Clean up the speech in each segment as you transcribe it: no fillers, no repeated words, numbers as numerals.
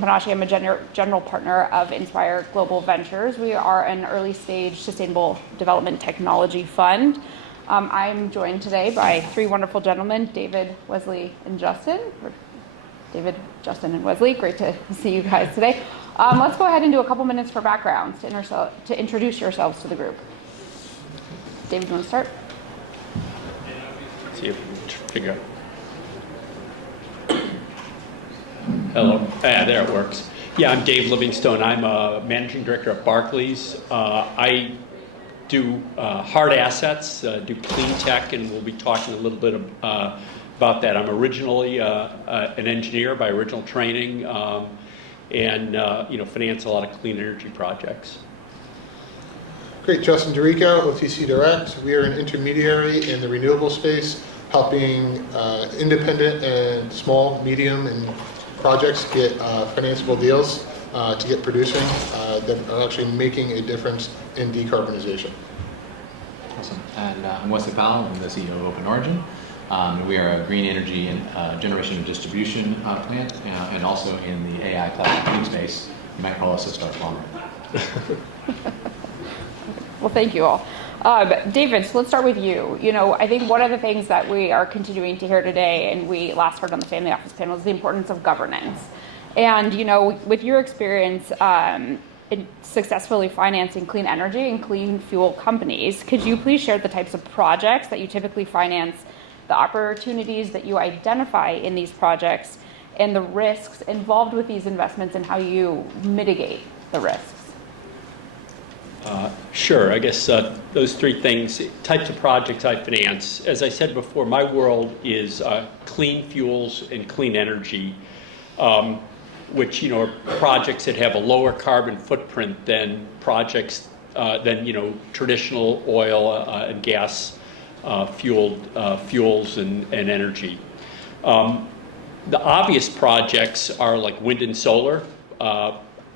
Panasci. I'm a general partner of Inspire Global Ventures. We are an early stage sustainable development technology fund. I'm joined today by three wonderful gentlemen, David, Wesley, and Justin. David, Justin, and Wesley. Great to see you guys today. Let's go ahead and do a couple minutes for backgrounds to introduce yourselves to the group. David, you want to start? See if we can figure out. Hello. There it works. Yeah, I'm Dave Livingstone. I'm a managing director at Barclays. I do hard assets, do clean tech, and we'll be talking a little bit about that. I'm originally an engineer by original training, and finance a lot of clean energy projects. Great, Justin Dirico, OTC Direct. We are an intermediary in the renewable space, helping independent and small, medium, and projects get financeable deals to get producing that are actually making a difference in decarbonization. Awesome. And I'm Wesley Powell. I'm the CEO of Open Origin. We are a green energy and generation and distribution plant, and also in the AI cloud computing space. You might call us a star farmer. Well, thank you all. David, so let's start with you. I think one of the things that we are continuing to hear today, and we last heard on the Family Office panel, is the importance of governance. And, with your experience in successfully financing clean energy and clean fuel companies, could you please share the types of projects that you typically finance, the opportunities that you identify in these projects, and the risks involved with these investments and how you mitigate the risks? Sure. I guess those three things, types of projects I finance. As I said before, my world is clean fuels and clean energy, which are projects that have a lower carbon footprint than projects than traditional oil and gas fueled fuels and energy. The obvious projects are like wind and solar.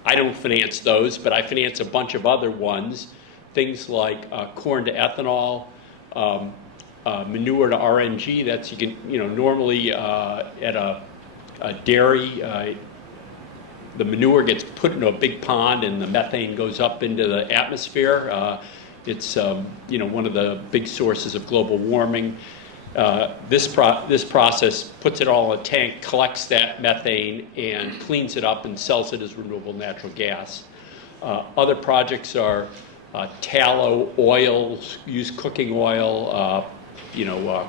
I don't finance those, but I finance a bunch of other ones. Things like corn to ethanol, manure to RNG. That's normally at a dairy, the manure gets put into a big pond and the methane goes up into the atmosphere. It's one of the big sources of global warming. This process puts it all in a tank, collects that methane, and cleans it up and sells it as renewable natural gas. Other projects are tallow oils, use cooking oil,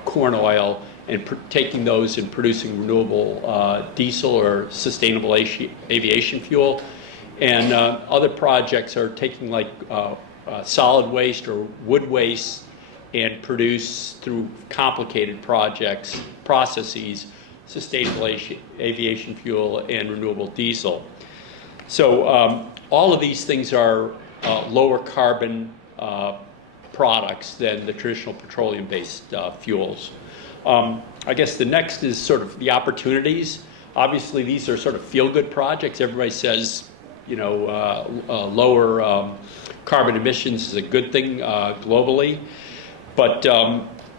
corn oil, and taking those and producing renewable diesel or sustainable aviation fuel. And other projects are taking like solid waste or wood waste and produce through complicated processes, sustainable aviation fuel and renewable diesel. So all of these things are lower carbon products than the traditional petroleum-based fuels. I guess the next is sort of the opportunities. Obviously, these are sort of feel-good projects. Everybody says, lower carbon emissions is a good thing globally. But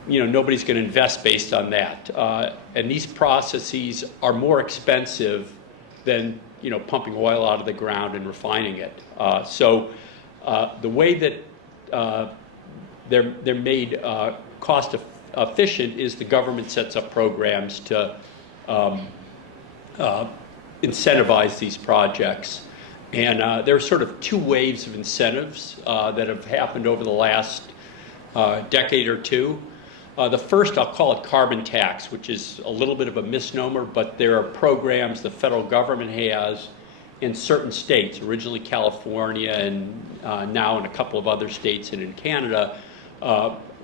nobody's going to invest based on that, and these processes are more expensive than pumping oil out of the ground and refining it. So the way that they're made cost efficient is the government sets up programs to incentivize these projects, and there are sort of two waves of incentives that have happened over the last decade or two. The first, I'll call it carbon tax, which is a little bit of a misnomer, but there are programs the federal government has in certain states, originally California and now in a couple of other states and in Canada,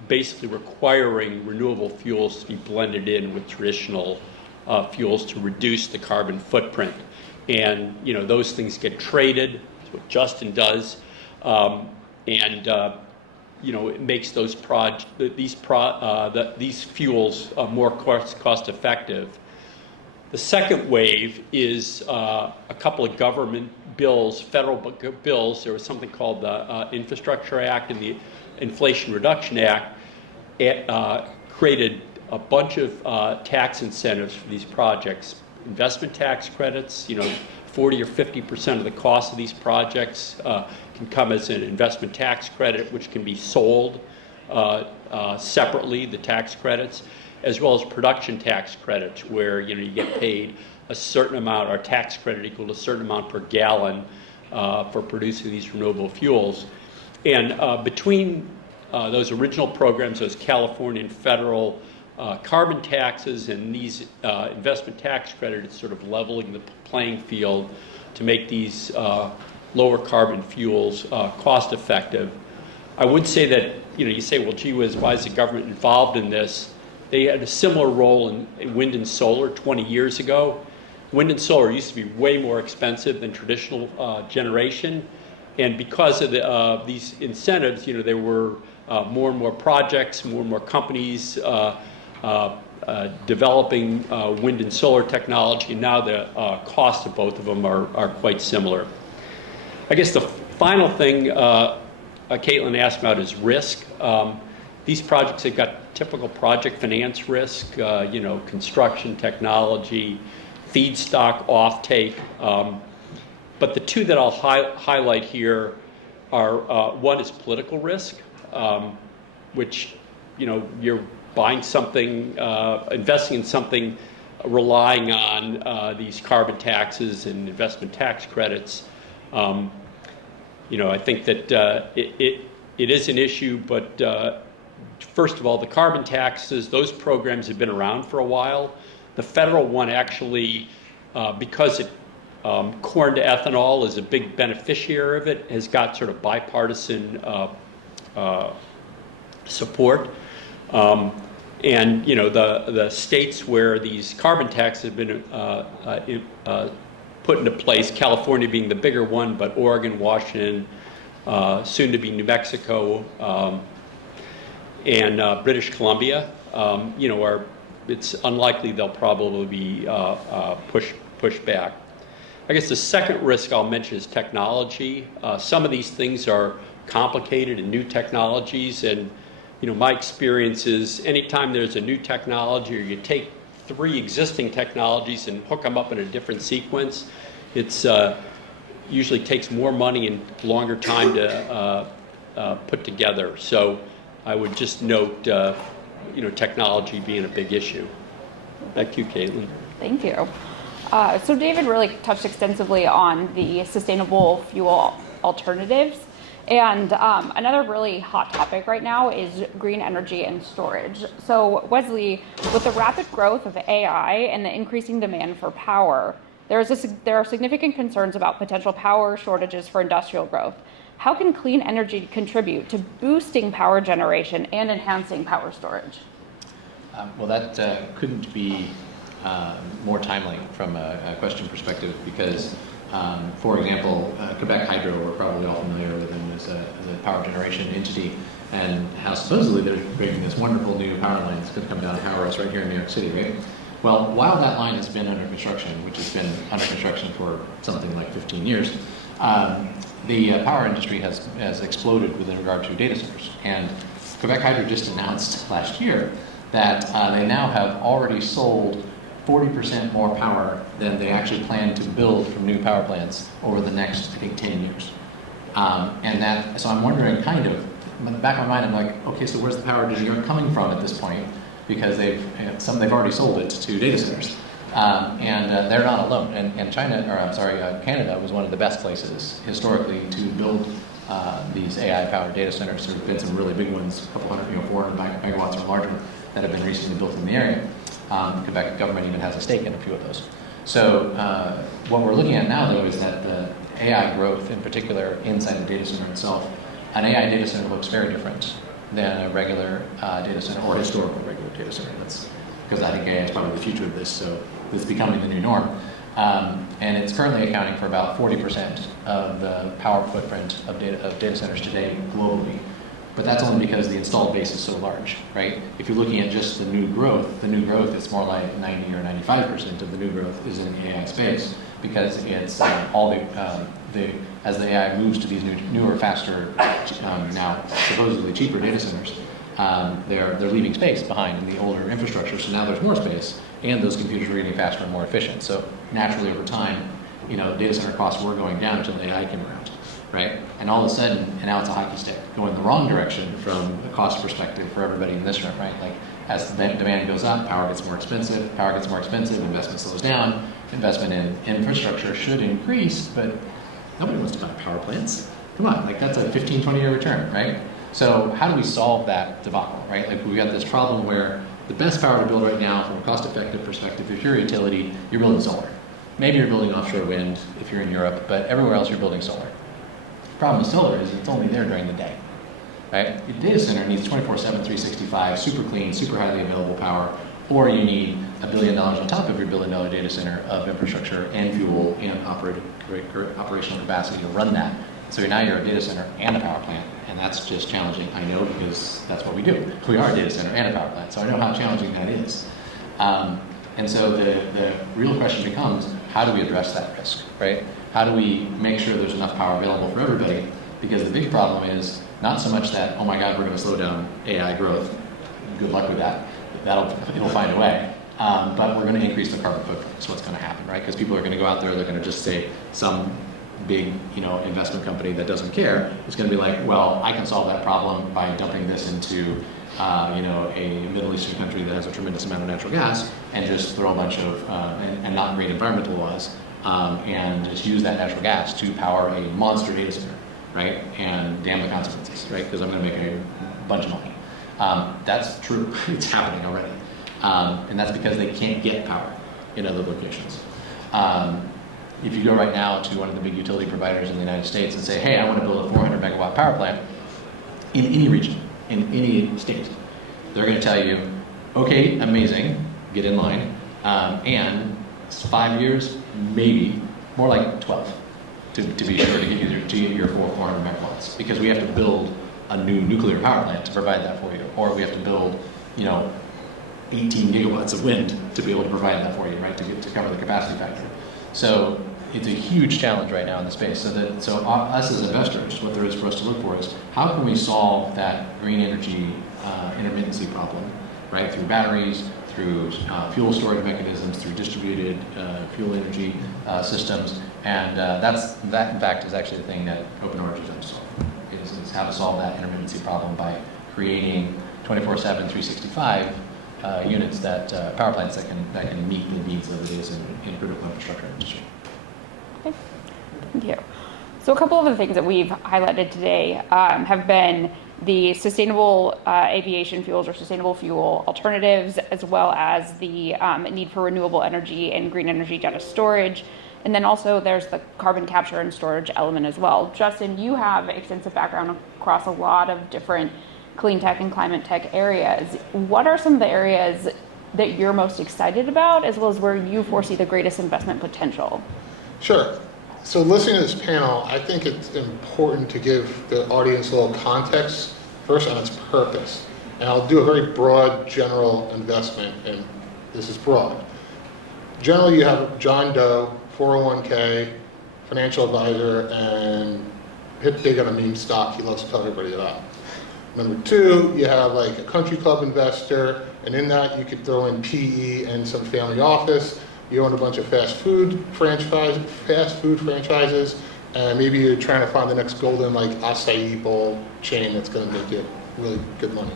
basically requiring renewable fuels to be blended in with traditional fuels to reduce the carbon footprint. And those things get traded. That's what Justin does. It makes these fuels more cost effective. The second wave is a couple of government bills, federal bills. There was something called the Infrastructure Act and the Inflation Reduction Act. It created a bunch of tax incentives for these projects. Investment tax credits, 40 or 50% of the cost of these projects can come as an investment tax credit, which can be sold separately, the tax credits, as well as production tax credits, where you get paid a certain amount, or tax credit equal to a certain amount per gallon for producing these renewable fuels. And between those original programs, those California and federal carbon taxes and these investment tax credit, it's sort of leveling the playing field to make these lower carbon fuels cost effective. I would say that, you say, well, gee whiz, why is the government involved in this? They had a similar role in wind and solar 20 years ago. Wind and solar used to be way more expensive than traditional generation. And because of these incentives, there were more and more projects, more and more companies developing wind and solar technology. And now the cost of both of them are quite similar. I guess the final thing Caitlin asked about is risk. These projects have got typical project finance risk, construction technology, feedstock offtake. But the two that I'll highlight here are one is political risk, which you're buying something, investing in something, relying on these carbon taxes and investment tax credits. I think that it is an issue, but first of all, the carbon taxes, those programs have been around for a while. The federal one actually, because corn to ethanol is a big beneficiary of it, has got sort of bipartisan support. And the states where these carbon taxes have been put into place, California being the bigger one, but Oregon, Washington, soon to be New Mexico, and British Columbia, it's unlikely they'll probably be pushed back. I guess the second risk I'll mention is technology. Some of these things are complicated and new technologies, and my experience is anytime there's a new technology, or you take 3 existing technologies and hook them up in a different sequence, it's usually takes more money and longer time to put together. So I would just note, technology being a big issue. Back to you, Caitlin. Thank you. So David really touched extensively on the sustainable fuel alternatives. And another really hot topic right now is green energy and storage. So Wesley, with the rapid growth of AI and the increasing demand for power, there are significant concerns about potential power shortages for industrial growth. How can clean energy contribute to boosting power generation and enhancing power storage? Well, that couldn't be more timely from a question perspective, because, for example, Quebec Hydro, we're probably all familiar with them as a power generation entity, and how supposedly they're bringing this wonderful new power line that's going to come down and power us right here in New York City, right? Well, while that line has been under construction, which has been under construction for something like 15 years, the power industry has exploded with regard to data centers. And Quebec Hydro just announced last year that they now have already sold 40% more power than they actually plan to build from new power plants over the next, I think, 10 years. So I'm wondering, in the back of my mind, I'm like, okay, so where's the power coming from at this point? Because they've already sold it to data centers. And they're not alone. And Canada was one of the best places historically to build these AI-powered data centers. There have been some really big ones, a couple hundred, 400 megawatts or larger, that have been recently built in the area. The Quebec government even has a stake in a few of those. So what we're looking at now, though, is that the AI growth, in particular inside the data center itself, an AI data center looks very different than a regular data center or historical regular data center. That's because I think AI is probably the future of this, so it's becoming the new norm. And it's currently accounting for about 40% of the power footprint of data centers today globally. But that's only because the installed base is so large, right? If you're looking at just the new growth is more like 90 or 95% of the new growth is in the AI space, because it's as the AI moves to these newer, faster, now supposedly cheaper data centers, they're leaving space behind in the older infrastructure. So now there's more space, and those computers are getting faster and more efficient. So naturally, over time, data center costs were going down until AI came around, right? And all of a sudden, and now it's a hockey stick going the wrong direction from a cost perspective for everybody in this room, right? Like as the demand goes up, power gets more expensive, investment slows down, investment in infrastructure should increase, but nobody wants to buy power plants. Come on, like that's a 15, 20-year return, right? So how do we solve that debacle, right? Like we've got this problem where the best power to build right now from a cost-effective perspective, if you're a utility, you're building solar. Maybe you're building offshore wind if you're in Europe, but everywhere else you're building solar. The problem with solar is it's only there during the day, right? Your data center needs 24/7, 365, super clean, super highly available power, or you need $1 billion on top of your $1 billion data center of infrastructure and fuel and operational capacity to run that. So now you're a data center and a power plant, and that's just challenging. I know because that's what we do. We are a data center and a power plant, so I know how challenging that is. And so the real question becomes, how do we address that risk, right? How do we make sure there's enough power available for everybody? Because the big problem is not so much that, oh my God, we're going to slow down AI growth. Good luck with that. It'll find a way. But we're going to increase the carbon footprint. That's what's going to happen, right? Because people are going to go out there, they're going to just say some big, investment company that doesn't care is going to be like, well, I can solve that problem by dumping this into, a Middle Eastern country that has a tremendous amount of natural gas, and just throw a bunch of and not create environmental laws, and just use that natural gas to power a monster data center, right? And damn the consequences, right? Because I'm going to make a bunch of money. That's true. It's happening already, and that's because they can't get power in other locations. If you go right now to one of the big utility providers in the United States and say, hey, I want to build a 400 megawatt power plant in any region, in any state, they're going to tell you, okay, amazing, get in line, and it's 5 years, maybe, more like 12, to be sure to get your 400 megawatts, because we have to build a new nuclear power plant to provide that for you, or we have to build, 18 gigawatts of wind to be able to provide that for you, right, to cover the capacity factor. So it's a huge challenge right now in the space. So us as investors, what there is for us to look for is how can we solve that green energy intermittency problem, right? Through batteries, through fuel storage mechanisms, through distributed fuel energy systems, and that in fact is actually the thing that Open Origin is going to solve. Is how to solve that intermittency problem by creating 24/7, 365 units power plants that can meet the needs of the data center in critical infrastructure industry. Okay, thank you. So a couple of the things that we've highlighted today have been the sustainable aviation fuels or sustainable fuel alternatives, as well as the need for renewable energy and green energy data storage. And then also there's the carbon capture and storage element as well. Justin, you have extensive background across a lot of different clean tech and climate tech areas. What are some of the areas that you're most excited about, as well as where you foresee the greatest investment potential? Sure. So listening to this panel, I think it's important to give the audience a little context first on its purpose. And I'll do a very broad general investment, and this is broad. Generally, you have John Doe, 401k, financial advisor, and hit big on a meme stock. He loves to tell everybody that. Number two, you have like a country club investor, and in that you could throw in PE and some family office. You own a bunch of fast food franchises, and maybe you're trying to find the next golden like acai bowl chain that's going to make you really good money.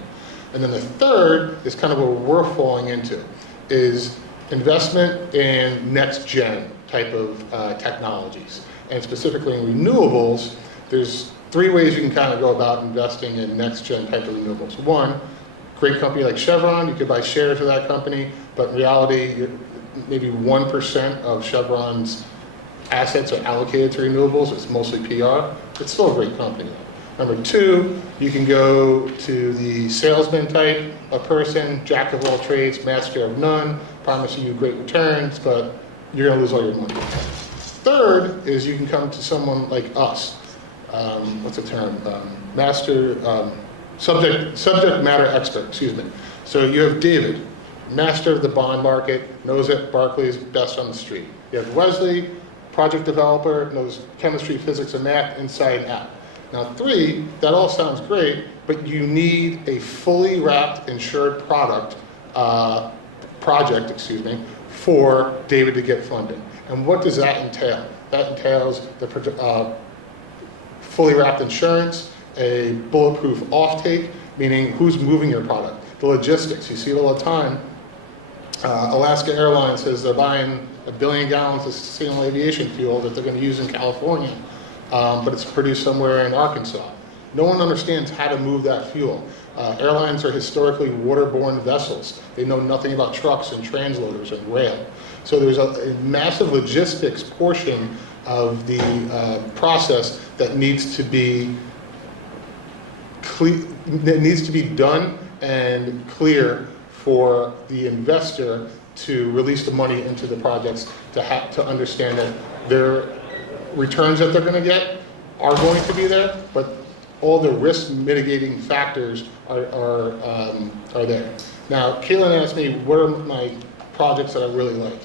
And then the third is kind of where we're falling into, is investment in next gen type of technologies. And specifically in renewables, there's three ways you can kind of go about investing in next gen type of renewables. One, great company like Chevron, you could buy shares of that company, but in reality, maybe 1% of Chevron's assets are allocated to renewables. It's mostly PR. It's still a great company. Number two, you can go to the salesman type of person, jack of all trades, master of none, promising you great returns, but you're going to lose all your money. Third is you can come to someone like us. What's the term? Subject matter expert, excuse me. So you have David, master of the bond market, knows that Barclays best on the street. You have Wesley, project developer, knows chemistry, physics, and math inside and out. Now three, that all sounds great, but you need a fully wrapped, insured project, for David to get funded. And what does that entail? That entails the fully wrapped insurance, a bulletproof offtake, meaning who's moving your product, the logistics. You see it all the time. Alaska Airlines says they're buying 1 billion gallons of sustainable aviation fuel that they're going to use in California, but it's produced somewhere in Arkansas. No one understands how to move that fuel. Airlines are historically waterborne vessels. They know nothing about trucks and transloaders and rail. So there's a massive logistics portion of the process that needs to be done and clear for the investor to release the money into the projects, to understand that their returns that they're going to get are going to be there, but all the risk mitigating factors are there. Now, Caitlin asked me, what are my projects that I really like?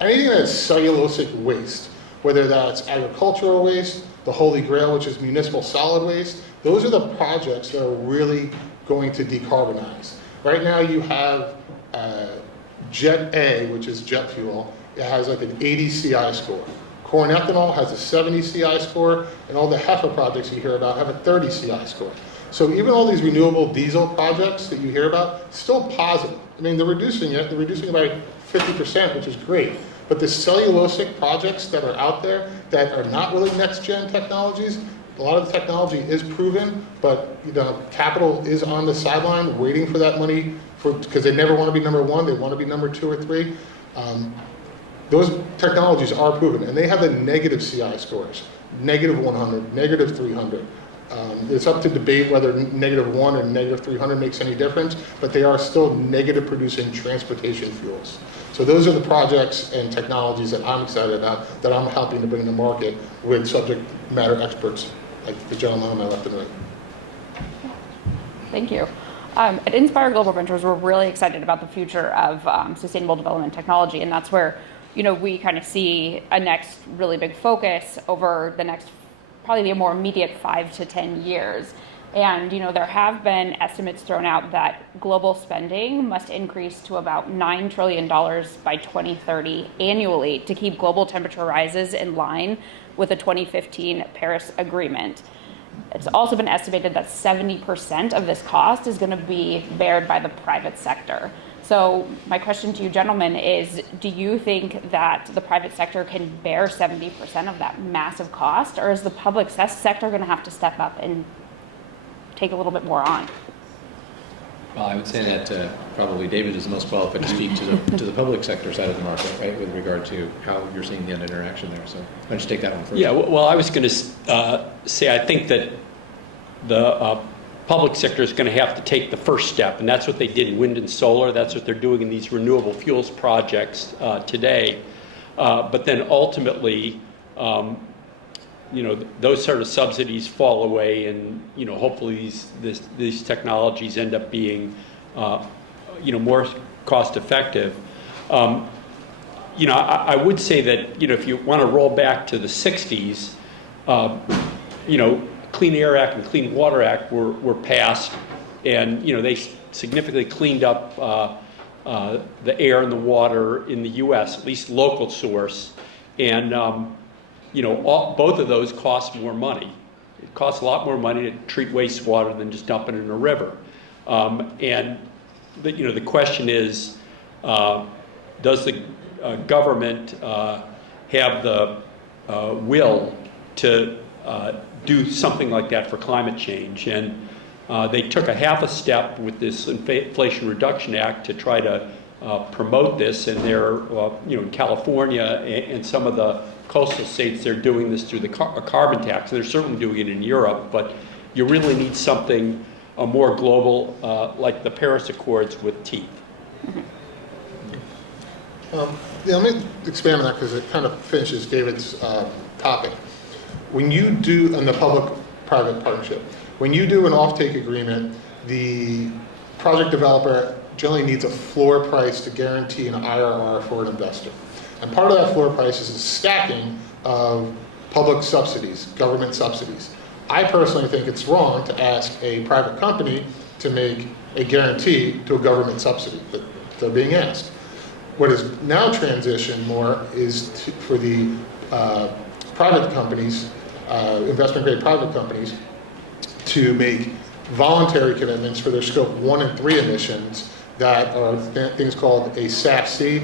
Anything that's cellulosic waste, whether that's agricultural waste, the holy grail, which is municipal solid waste, those are the projects that are really going to decarbonize. Right now you have Jet A, which is jet fuel. It has like an 80 CI score. Corn ethanol has a 70 CI score, and all the HEFA projects you hear about have a 30 CI score. So even all these renewable diesel projects that you hear about, still positive. I mean, they're reducing it. They're reducing it by 50%, which is great. But the cellulosic projects that are out there that are not really next-gen technologies, a lot of the technology is proven, but capital is on the sideline waiting for that money because they never want to be number one. They want to be number 2 or 3. Those technologies are proven, and they have the negative CI scores, negative 100, negative 300. It's up to debate whether negative 1 or negative 300 makes any difference, but they are still negative producing transportation fuels. So those are the projects and technologies that I'm excited about, that I'm helping to bring to market with subject matter experts like the gentleman on my left and right. Thank you. At Inspire Global Ventures, we're really excited about the future of sustainable development technology, and that's where we kind of see a next really big focus over the next, probably the more immediate 5 to 10 years. And there have been estimates thrown out that global spending must increase to about $9 trillion by 2030 annually to keep global temperature rises in line with the 2015 Paris Agreement. It's also been estimated that 70% of this cost is going to be bared by the private sector. So my question to you gentlemen is, do you think that the private sector can bear 70% of that massive cost, or is the public sector going to have to step up and take a little bit more on? Well, I would say that probably David is the most qualified to speak to the public sector side of the market, right, with regard to how you're seeing the end interaction there. So why don't you take that one first? Yeah, well, I was going to say I think that the public sector is going to have to take the first step, and that's what they did in wind and solar. That's what they're doing in these renewable fuels projects today. But then ultimately, those sort of subsidies fall away, and hopefully these technologies end up being more cost effective. I would say that if you want to roll back to the 60s, Clean Air Act and Clean Water Act were passed, and they significantly cleaned up the air and the water in the U.S., at least local source, and both of those cost more money. It costs a lot more money to treat wastewater than just dump it in a river. And the question is, does the government have the will to do something like that for climate change? And they took a half a step with this Inflation Reduction Act to try to promote this, and they're, in California and some of the coastal states, they're doing this through the carbon tax. They're certainly doing it in Europe, but you really need something more global, like the Paris Accords with teeth. Let me expand on that because it kind of finishes David's topic. When you do, in the public-private partnership, when you do an offtake agreement, the project developer generally needs a floor price to guarantee an IRR for an investor. And part of that floor price is a stacking of public subsidies, government subsidies. I personally think it's wrong to ask a private company to make a guarantee to a government subsidy that they're being asked. What is now transitioned more is for the private companies, investment-grade private companies, to make voluntary commitments for their scope 1 and 3 emissions that are things called a SAFC,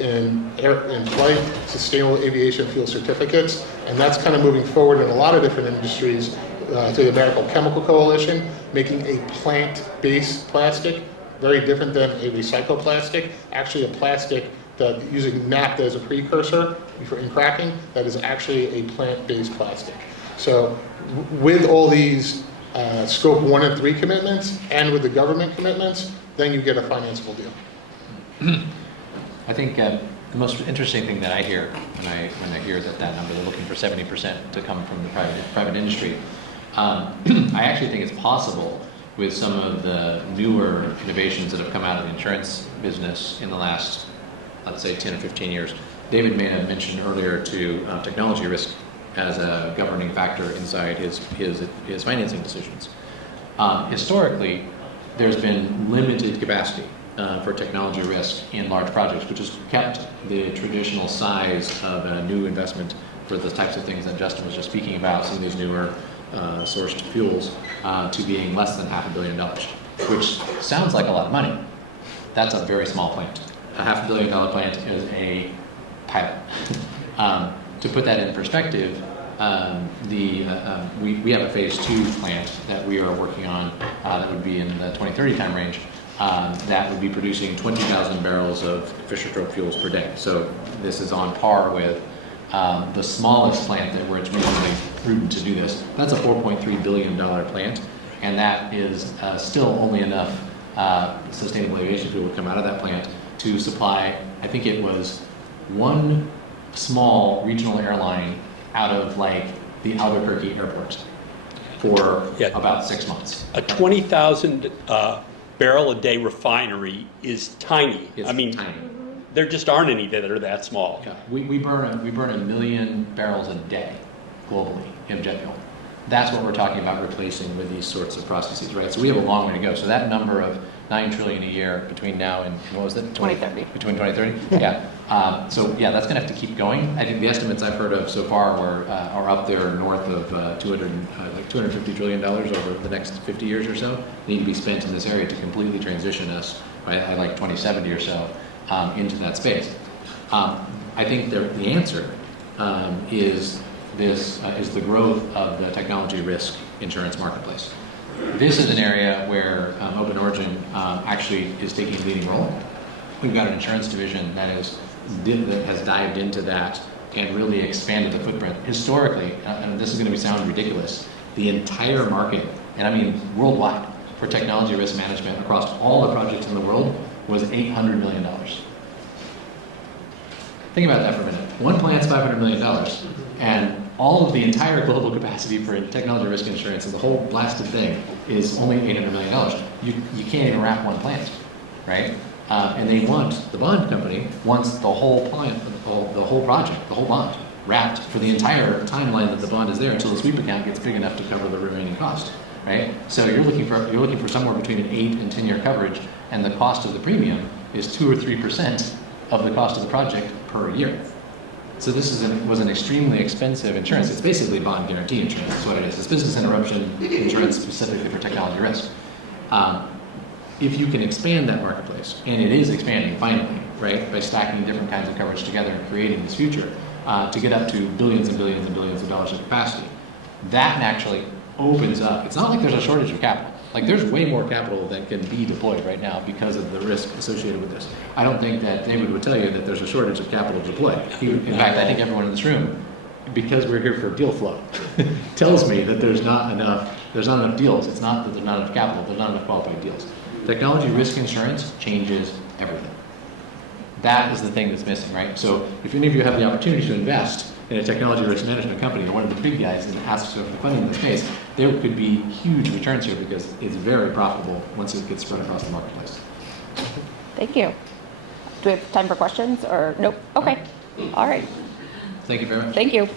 in flight sustainable aviation fuel certificates, and that's kind of moving forward in a lot of different industries through the American Chemical Coalition, making a plant-based plastic very different than a recycled plastic, actually a plastic that using naphtha as a precursor in cracking, that is actually a plant-based plastic. So with all these scope 1 and 3 commitments and with the government commitments, then you get a financeable deal. I think the most interesting thing that I hear when I hear that number, they're looking for 70% to come from the private industry. I actually think it's possible with some of the newer innovations that have come out of the insurance business in the last, let's say, 10 or 15 years. David made a mention earlier to technology risk as a governing factor inside his financing decisions. Historically, there's been limited capacity for technology risk in large projects, which has kept the traditional size of a new investment for the types of things that Justin was just speaking about, some of these newer sourced fuels, to being less than $500 million, which sounds like a lot of money. That's a very small plant. A $500 million plant is a pilot. To put that in perspective, we have a phase 2 plant that we are working on that would be in the 2030 time range that would be producing 20,000 barrels of Fischer-Tropsch fuels per day. So this is on par with the smallest plant where it's reasonably prudent to do this. That's a $4.3 billion plant, and that is still only enough sustainable aviation fuel would come out of that plant to supply, I think it was one small regional airline out of like the Albuquerque airport for about 6 months. A 20,000 barrel a day refinery is tiny. It's tiny. There just aren't any that are that small. Yeah. We burn 1 million barrels a day globally in jet fuel. That's what we're talking about replacing with these sorts of processes, right? So we have a long way to go. So that number of 9 trillion a year between now and, what was it? 2030. Between 2030? Yeah. So yeah, that's going to have to keep going. I think the estimates I've heard of so far are up there north of $250 trillion over the next 50 years or so need to be spent in this area to completely transition us by like 2070 or so into that space. I think the answer is the growth of the technology risk insurance marketplace. This is an area where Open Origin actually is taking a leading role. We've got an insurance division that has dived into that and really expanded the footprint. Historically, and this is going to sound ridiculous, the entire market, and I mean worldwide, for technology risk management across all the projects in the world was $800 million. Think about that for a minute. One plant's $500 million, and all of the entire global capacity for technology risk insurance and the whole blasted thing is only $800 million. You can't even wrap one plant, right? And the bond company wants the whole plant, the whole project, the whole bond, wrapped for the entire timeline that the bond is there until the sweep account gets big enough to cover the remaining cost, right? So you're looking for somewhere between an 8 and 10 year coverage, and the cost of the premium is 2 or 3% of the cost of the project per year. So this was an extremely expensive insurance. It's basically bond guarantee insurance. That's what it is. It's business interruption insurance specifically for technology risk. If you can expand that marketplace, and it is expanding finally, right, by stacking different kinds of coverage together and creating this future to get up to billions and billions and billions of dollars of capacity, that naturally opens up. It's not like there's a shortage of capital. Like there's way more capital that can be deployed right now because of the risk associated with this. I don't think that David would tell you that there's a shortage of capital to deploy. In fact, I think everyone in this room, because we're here for deal flow, tells me that there's not enough deals. It's not that there's not enough capital, there's not enough qualified deals. Technology risk insurance changes everything. That is the thing that's missing, right? So if any of you have the opportunity to invest in a technology risk management company or one of the big guys and asks for funding in the space, there could be huge returns here because it's very profitable once it gets spread across the marketplace. Thank you. Do we have time for questions or nope? Okay. All right. Thank you very much. Thank you.